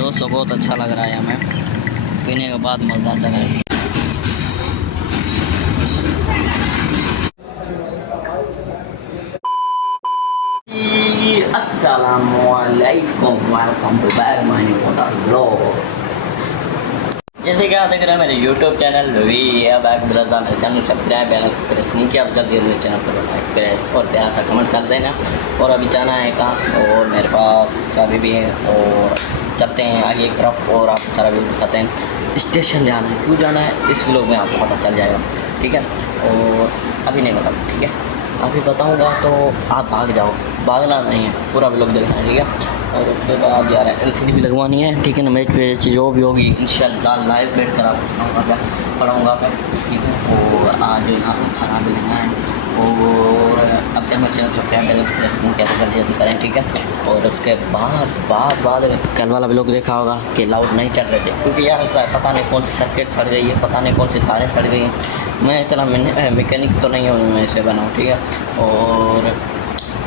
दोस्तों बहुत अच्छा लग रहा है हमें, पीने के बाद मज़ा आता है। अस्सलामुअलैकुम, welcome to back my new vlog. जैसे कि आप देख रहे हैं मेरे YouTube channel we back Raza, मेरे चैनल सब्सक्राइब है प्रेस नहीं किया तो जल्दी जल्दी चैनल पर लाइक प्रेस और प्यारा सा कमेंट कर देना। और अभी जाना है कहाँ, और मेरे पास चाबी भी है और चलते हैं आगे एक तरफ और आपको सारा व्यू दिखाते हैं। स्टेशन जाना है, क्यों जाना है इस व्लॉग में आपको पता चल जाएगा, ठीक है। और अभी नहीं बताता, ठीक है, अभी बताऊंगा तो आप भाग जाओ, भागना नहीं है, पूरा व्लॉग देखना है, ठीक है। और उसके बाद यार LCD भी लगवानी है, ठीक है ना। मैच पे जो भी होगी इंशाल्लाह लाइव बैठ कर आपको पढ़ाऊँगा मैं, ठीक है। और आज यहाँ पर खाना भी लेना है और अब तक मेरे चैनल सब्सक्राइब प्रेस नहीं किया तो जल्दी करें, ठीक है। और उसके बाद कल वाला व्लॉग देखा होगा कि लाउड नहीं चल रहे थे, क्योंकि यार पता नहीं कौन सी सर्किट सड़ गई है, पता नहीं कौन सी तारें सड़ गई हैं। मैं इतना मैकेनिक तो नहीं हूँ मैं इसे बनाऊँ, ठीक है। और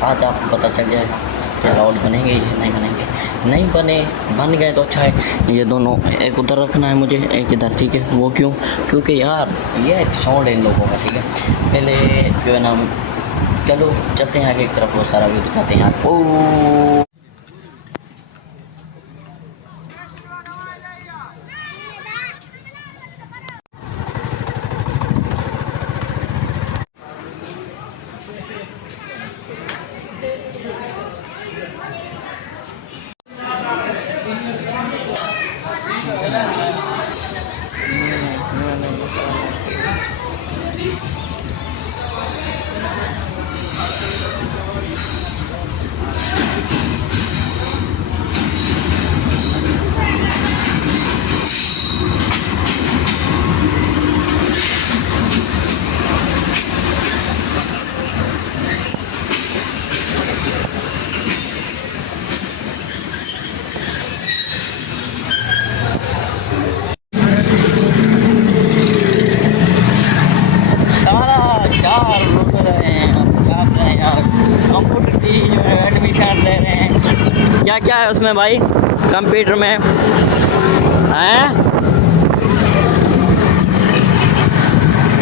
आज आपको पता चल जाएगा कि लाउड बनेंगे या नहीं बनेंगे। नहीं बन गए तो अच्छा है। ये दोनों एक उधर रखना है मुझे, एक इधर, ठीक है। वो क्योंकि यार ये एक साउंड है इन लोगों का, ठीक है। पहले जो है ना, चलो चलते हैं आगे एक तरफ, वो सारा व्यू दिखाते हैं आपको। कंप्यूटर की जो है एडमिशन ले रहे हैं। क्या क्या है उसमें भाई कंप्यूटर में हैं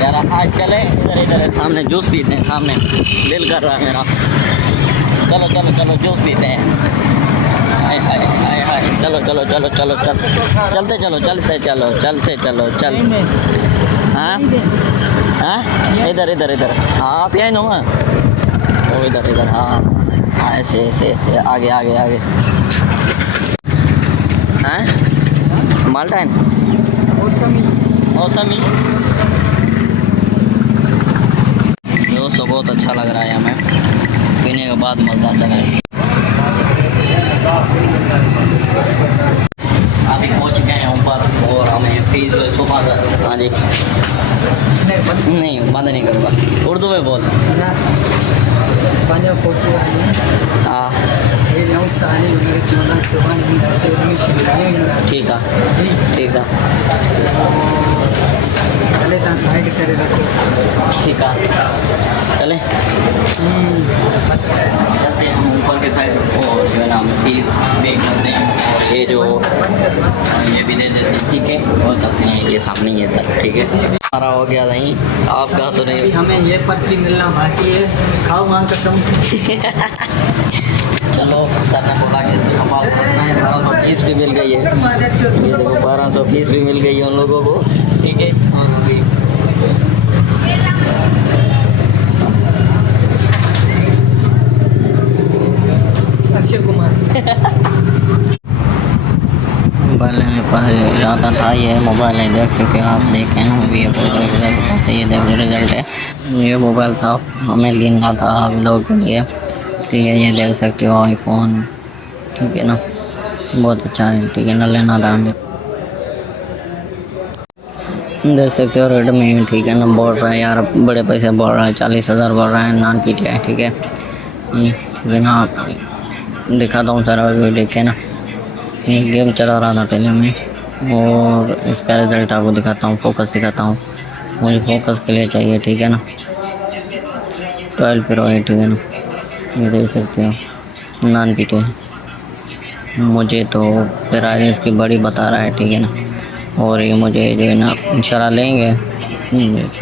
यार? आज चले इधर सामने जूस पीते हैं, सामने दिल कर रहा है मेरा। चलो चलो चलो जूस पीते हैं। हाय हाय हाय हाय, चलो चलो चलो चलो चलते चलो हाँ हाँ, इधर हाँ, आप यहीं हो ना, तो इधर हाँ, ऐसे आगे हाँ, माल्टाइन मौसमी दोस्तों बहुत अच्छा लग रहा है हमें, पीने के बाद मज़ा आता है। अभी पहुँच गए हैं ऊपर और हमें फीस सुबह। हाँ जी, नहीं बंद नहीं करूँगा, उर्दू में बोल। हाँ ठीक है ठीक है, चले चलते हैं हम ऊपर के साइड। और जो है ना फीस पे करते हैं, और ये जो ये भी दे देते हैं, ठीक है। और चलते हैं, ये सामने ही है इधर, ठीक है। हमारा हो गया नहीं, आपका तो नहीं। हमें ये पर्ची मिलना बाकी है, खाओ मां कसम। चलो सर ने बोला कि इसकी कमाल करना है, 1200 फीस भी मिल गई है। ये देखो 1200 फीस भी मिल गई है उन लोगों को, ठीक है। और अभी अक्षय कुमार मोबाइल लेने पर ज़्यादा था, ये मोबाइल नहीं देख सकते आप, देखें ना भी ये देखो रिजल्ट है। ये मोबाइल था, हमें लेना था व्लॉग के लिए, ठीक है। ये देख सकते हो आईफोन, ठीक है ना, बहुत अच्छा है, ठीक है ना। लेना था हमें, देख सकते हो रेडमी, ठीक है ना। बोल रहा है यार बड़े पैसे बोल रहा है, 40,000 बोल रहा है, नॉन PTI, ठीक है। ये ठीक है ना, दिखाता हूँ सारा वीडियो, देखे ना। ये गेम चला रहा था पहले मैं, और इसका रिजल्ट आपको दिखाता हूँ, फोकस दिखाता हूँ। मुझे फोकस के लिए चाहिए, ठीक है ना। 12 प्रो है, ठीक है ना। ये देख सकते हो, नॉन PTI, मुझे तो प्राइस इसकी बड़ी बता रहा है, ठीक है ना। और ये मुझे जो है ना इंशाल्लाह लेंगे,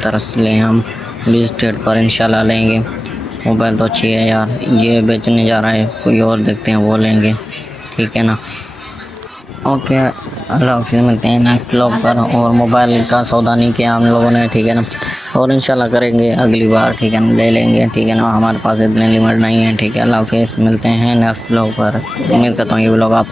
तरस लें हम 20 डेट पर इंशाल्लाह लेंगे। मोबाइल तो अच्छी है यार, ये बेचने जा रहा है, कोई और देखते हैं वो लेंगे, ठीक है ना। ओके, अल्लाह हाफ़िज़, मिलते हैं नेक्स्ट ब्लॉग पर। और मोबाइल का सौदा नहीं किया हम लोगों ने, ठीक है ना, और इंशाल्लाह करेंगे अगली बार, ठीक है ना, ले लेंगे, ठीक है ना। हमारे पास इतने लिमिट नहीं है, ठीक है। अल्लाह हाफ़िज़, मिलते हैं नेक्स्ट ब्लॉग पर। उम्मीद करता हूँ ये ब्लॉग आप